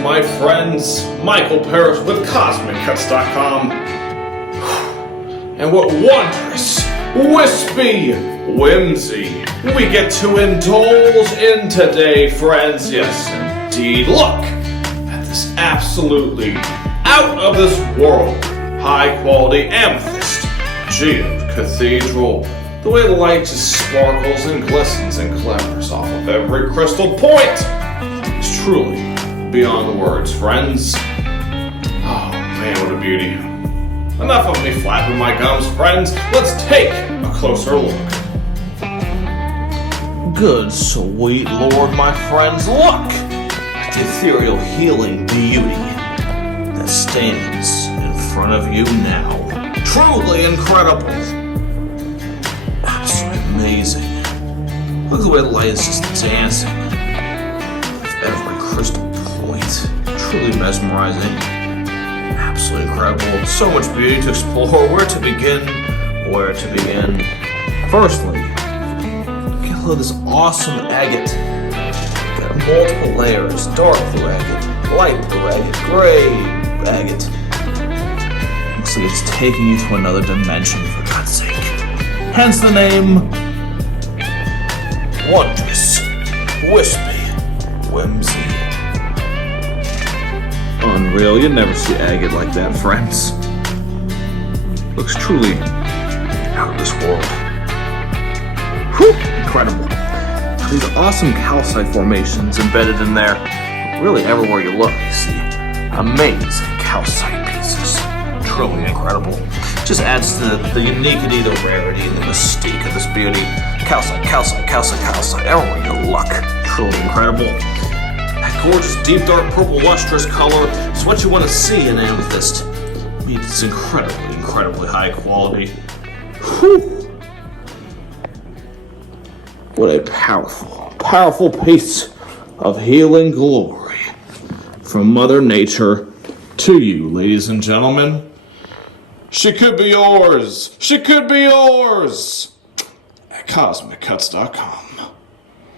my friends. Michael Parrish with CosmicCuts.com. And what wondrous, wispy whimsy we get to indulge in today, friends. Yes, indeed. Look at this absolutely out of this world high quality amethyst geode cathedral. The way the light just sparkles and glistens and glimmers off of every crystal point is truly beyond the words, friends. Oh man, what a beauty. Enough of me flapping my gums, friends. Let's take a closer look. Good sweet Lord, my friends, look at the ethereal healing beauty that stands in front of you now. Truly incredible. Absolutely amazing. Look at the way the light is just dancing with every crystal point. Truly mesmerizing. Absolutely incredible. So much beauty to explore. Where to begin? Where to begin? Firstly, get a look at this awesome agate. Got multiple layers. Dark blue agate, light blue agate, gray agate. Looks like it's taking you to another dimension, for God's sake. Hence the name Wondrous Wispy Whimsy. Unreal, you never see agate like that, friends. Looks truly out of this world. Whew, incredible. These awesome calcite formations embedded in there. Really, everywhere you look, you see amazing calcite pieces. Truly incredible. Just adds to the uniquity, the rarity, and the mystique of this beauty. Calcite, calcite, calcite, calcite. Everywhere you look. Truly incredible. That gorgeous, deep, dark purple, lustrous color is what you want to see in amethyst. I mean, it's incredibly, incredibly high quality. Whew. What a powerful, powerful piece of healing glory from Mother Nature to you, ladies and gentlemen. She could be yours. She could be yours. At CosmicCuts.com.